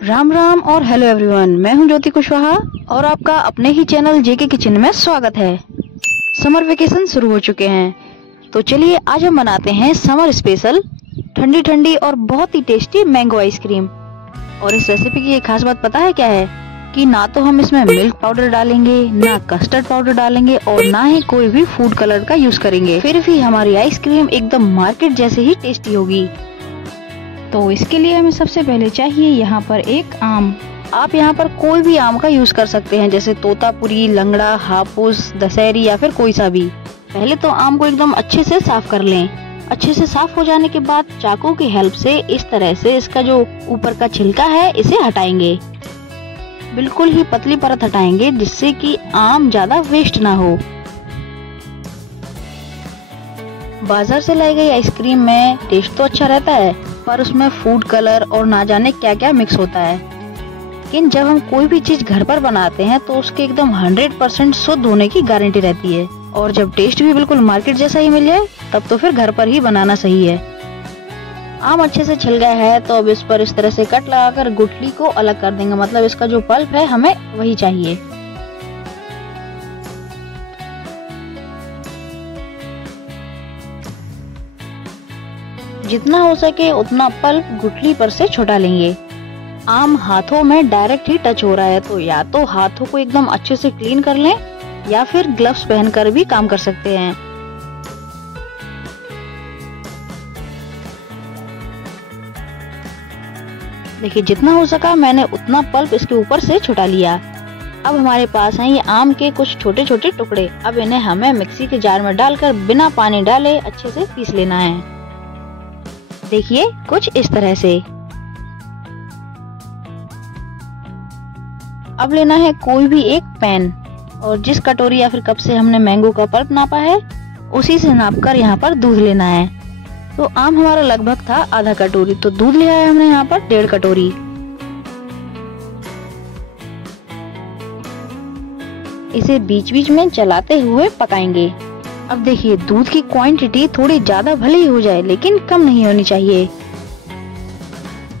राम राम और hello everyone, मैं हूं ज्योति कुशवाहा और आपका अपने ही चैनल जेके किचन में स्वागत है। समर वेकेशन शुरू हो चुके हैं, तो चलिए आज हम बनाते हैं समर स्पेशल ठंडी ठंडी और बहुत ही टेस्टी मैंगो आइसक्रीम। और इस रेसिपी की एक खास बात पता है क्या है कि ना तो हम इसमें मिल्क पाउडर डालेंगे, ना कस्टर्ड पाउडर डालेंगे और ना ही कोई भी फूड कलर का यूज करेंगे, फिर भी हमारी आइसक्रीम एकदम मार्केट जैसे ही टेस्टी होगी। तो इसके लिए हमें सबसे पहले चाहिए यहाँ पर एक आम। आप यहाँ पर कोई भी आम का यूज कर सकते हैं, जैसे तोतापुरी, लंगड़ा, हापुस, दशहरी या फिर कोई सा भी। पहले तो आम को एकदम अच्छे से साफ कर लें। अच्छे से साफ हो जाने के बाद चाकू की हेल्प से इस तरह से इसका जो ऊपर का छिलका है इसे हटाएंगे। बिल्कुल ही पतली परत हटाएंगे, जिससे कि आम ज्यादा वेस्ट ना हो। बाजार से लाई गई आइसक्रीम में टेस्ट तो अच्छा रहता है, पर उसमें फूड कलर और ना जाने क्या क्या मिक्स होता है। लेकिन जब हम कोई भी चीज घर पर बनाते हैं तो उसके एकदम 100% शुद्ध होने की गारंटी रहती है। और जब टेस्ट भी बिल्कुल मार्केट जैसा ही मिल जाए तब तो फिर घर पर ही बनाना सही है। आम अच्छे से छिल गया है, तो अब इस पर इस तरह से कट लगाकर गुठली को अलग कर देंगे। मतलब इसका जो पल्प है हमें वही चाहिए। जितना हो सके उतना पल्प गुठली पर से छुटा लेंगे। आम हाथों में डायरेक्ट ही टच हो रहा है, तो या तो हाथों को एकदम अच्छे से क्लीन कर लें या फिर ग्लव्स पहनकर भी काम कर सकते हैं। देखिए, जितना हो सका मैंने उतना पल्प इसके ऊपर से छुटा लिया। अब हमारे पास हैं ये आम के कुछ छोटे छोटे टुकड़े। अब इन्हें हमें मिक्सी के जार में डालकर बिना पानी डाले अच्छे से पीस लेना है। देखिए, कुछ इस तरह से। अब लेना है कोई भी एक पैन और जिस कटोरी या फिर कप से हमने मैंगो का पल्प नापा है उसी से नापकर यहाँ पर दूध लेना है। तो आम हमारा लगभग था आधा कटोरी, तो दूध लिया है हमने यहाँ पर 1.5 कटोरी। इसे बीच बीच में चलाते हुए पकाएंगे। अब देखिए, दूध की क्वांटिटी थोड़ी ज्यादा भले ही हो जाए लेकिन कम नहीं होनी चाहिए।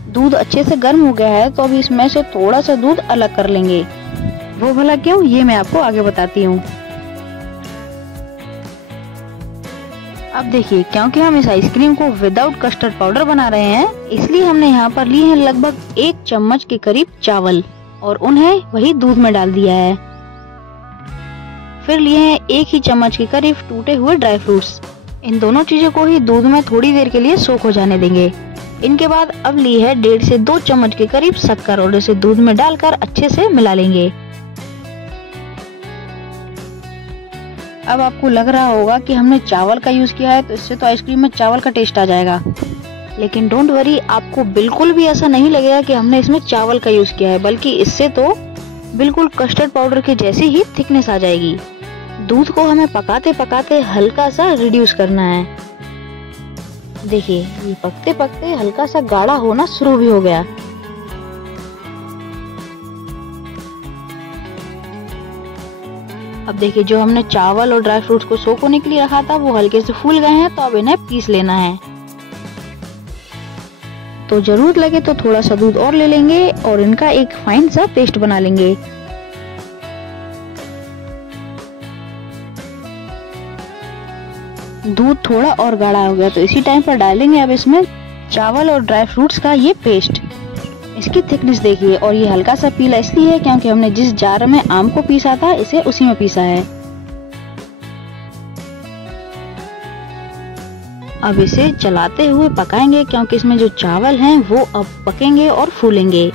दूध अच्छे से गर्म हो गया है, तो अब इसमें से थोड़ा सा दूध अलग कर लेंगे। वो भला क्यों, ये मैं आपको आगे बताती हूँ। अब देखिए, क्योंकि हम इस आइसक्रीम को विदाउट कस्टर्ड पाउडर बना रहे हैं, इसलिए हमने यहाँ पर लिए हैं लगभग 1 चम्मच के करीब चावल और उन्हें वही दूध में डाल दिया है। फिर लिए हैं 1 ही चम्मच के करीब टूटे हुए ड्राई फ्रूट्स। इन दोनों चीजों को ही दूध में थोड़ी देर के लिए सोख हो जाने देंगे। इनके बाद अब ली है 1.5 से 2 चम्मच के करीब शक्कर और इसे दूध में डालकर अच्छे से मिला लेंगे। अब आपको लग रहा होगा कि हमने चावल का यूज किया है, तो इससे तो आइसक्रीम में चावल का टेस्ट आ जाएगा। लेकिन डोंट वरी, आपको बिल्कुल भी ऐसा नहीं लगेगा कि हमने इसमें चावल का यूज किया है, बल्कि इससे तो बिल्कुल कस्टर्ड पाउडर के जैसी ही थिकनेस आ जाएगी। दूध को हमें पकाते पकाते हल्का सा रिड्यूस करना है। देखिए, ये पकते पकते हल्का सा गाढ़ा होना शुरू भी हो गया। अब देखिए, जो हमने चावल और ड्राई फ्रूट्स को सोक होने के लिए रखा था वो हल्के से फूल गए हैं, तो अब इन्हें पीस लेना है। तो जरूरत लगे तो थोड़ा सा दूध और ले लेंगे और इनका एक फाइन सा पेस्ट बना लेंगे। दूध थोड़ा और गाढ़ा हो गया, तो इसी टाइम पर डालेंगे अब इसमें चावल और ड्राई फ्रूट्स का ये पेस्ट। इसकी थिकनेस देखिए, और ये हल्का सा पीला इसलिए है क्योंकि हमने जिस जार में आम को पीसा था इसे उसी में पीसा है। अब इसे चलाते हुए पकाएंगे, क्योंकि इसमें जो चावल हैं वो अब पकेंगे और फूलेंगे।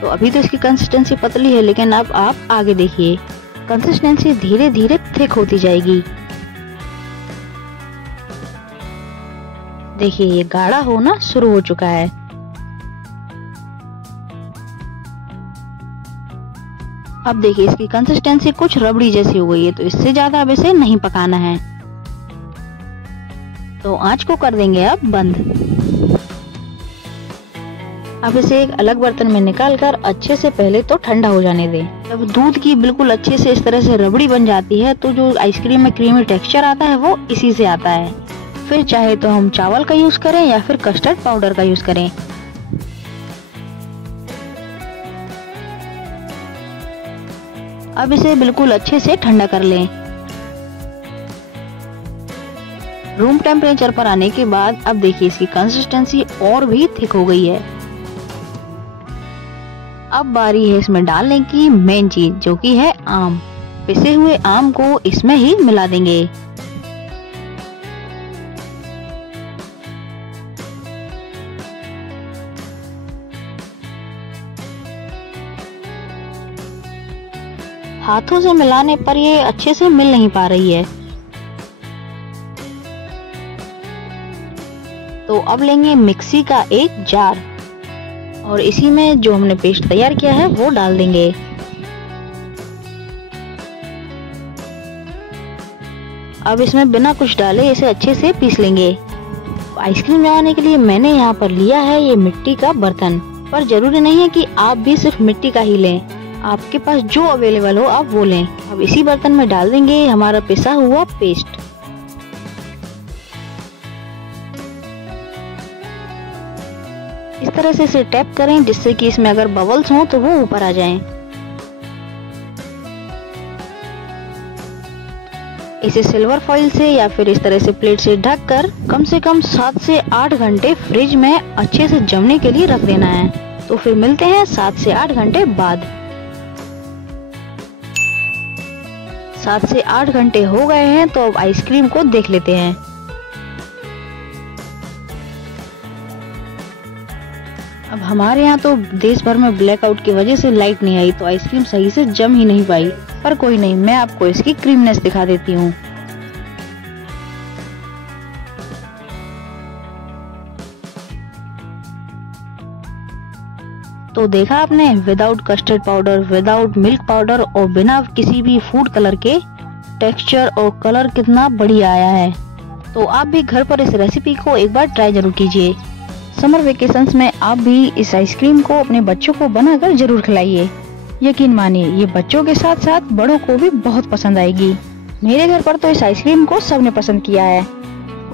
तो अभी तो इसकी कंसिस्टेंसी पतली है, लेकिन अब आप आगे देखिए, कंसिस्टेंसी धीरे धीरे थिक होती जाएगी। देखिए, ये गाढ़ा होना शुरू हो चुका है। अब देखिए, इसकी कंसिस्टेंसी कुछ रबड़ी जैसी हो गई है, तो इससे ज्यादा अब इसे नहीं पकाना है। तो आंच को कर देंगे अब बंद। अब इसे एक अलग बर्तन में निकालकर अच्छे से पहले तो ठंडा हो जाने दें। जब दूध की बिल्कुल अच्छे से इस तरह से रबड़ी बन जाती है, तो जो आइसक्रीम में क्रीमी टेक्सचर आता है वो इसी से आता है। फिर चाहे तो हम चावल का यूज करें या फिर कस्टर्ड पाउडर का यूज करें। अब इसे बिल्कुल अच्छे से ठंडा कर लें। रूम टेम्परेचर पर आने के बाद अब देखिए इसकी कंसिस्टेंसी और भी थिक हो गई है। अब बारी है इसमें डालने की मेन चीज, जो कि है आम। पिसे हुए आम को इसमें ही मिला देंगे। हाथों से मिलाने पर ये अच्छे से मिल नहीं पा रही है, तो अब लेंगे मिक्सी का एक जार और इसी में जो हमने पेस्ट तैयार किया है वो डाल देंगे। अब इसमें बिना कुछ डाले इसे अच्छे से पीस लेंगे। आइसक्रीम बनाने के लिए मैंने यहाँ पर लिया है ये मिट्टी का बर्तन, पर जरूरी नहीं है कि आप भी सिर्फ मिट्टी का ही लें, आपके पास जो अवेलेबल हो आप वो लें। अब इसी बर्तन में डाल देंगे हमारा पिसा हुआ पेस्ट। इस तरह से इसे टैप करें जिससे कि इसमें अगर बबल्स हों तो वो ऊपर आ जाएं। इसे सिल्वर फॉइल से या फिर इस तरह से प्लेट से ढककर कम से कम 7 से 8 घंटे फ्रिज में अच्छे से जमने के लिए रख देना है। तो फिर मिलते हैं 7 से 8 घंटे बाद। 7 से 8 घंटे हो गए हैं, तो अब आइसक्रीम को देख लेते हैं। अब हमारे यहाँ तो देश भर में ब्लैकआउट की वजह से लाइट नहीं आई, तो आइसक्रीम सही से जम ही नहीं पाई। पर कोई नहीं, मैं आपको इसकी क्रीमनेस दिखा देती हूँ। तो देखा आपने, without custard powder, without milk powder और बिना किसी भी फूड कलर के टेक्सचर और कलर कितना बढ़िया आया है। तो आप भी घर पर इस रेसिपी को एक बार ट्राई जरूर कीजिए। समर वेकेशंस में आप भी इस आइसक्रीम को अपने बच्चों को बनाकर जरूर खिलाइए। यकीन मानिए ये बच्चों के साथ साथ बड़ों को भी बहुत पसंद आएगी। मेरे घर पर तो इस आइसक्रीम को सबने पसंद किया है।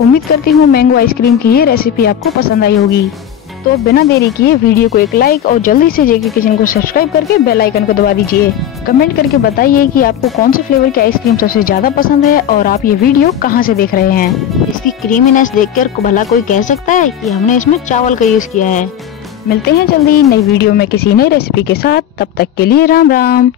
उम्मीद करती हूँ मैंगो आइसक्रीम की ये रेसिपी आपको पसंद आई होगी। तो बिना देरी किए वीडियो को एक लाइक और जल्दी से जेके किचन को सब्सक्राइब करके बेल आइकन को दबा दीजिए। कमेंट करके बताइए कि आपको कौन से फ्लेवर की आइसक्रीम सबसे ज्यादा पसंद है और आप ये वीडियो कहाँ से देख रहे हैं। इसकी क्रीमीनेस देखकर भला कोई कह सकता है कि हमने इसमें चावल का यूज किया है। मिलते हैं जल्दी नई वीडियो में किसी नई रेसिपी के साथ, तब तक के लिए राम राम।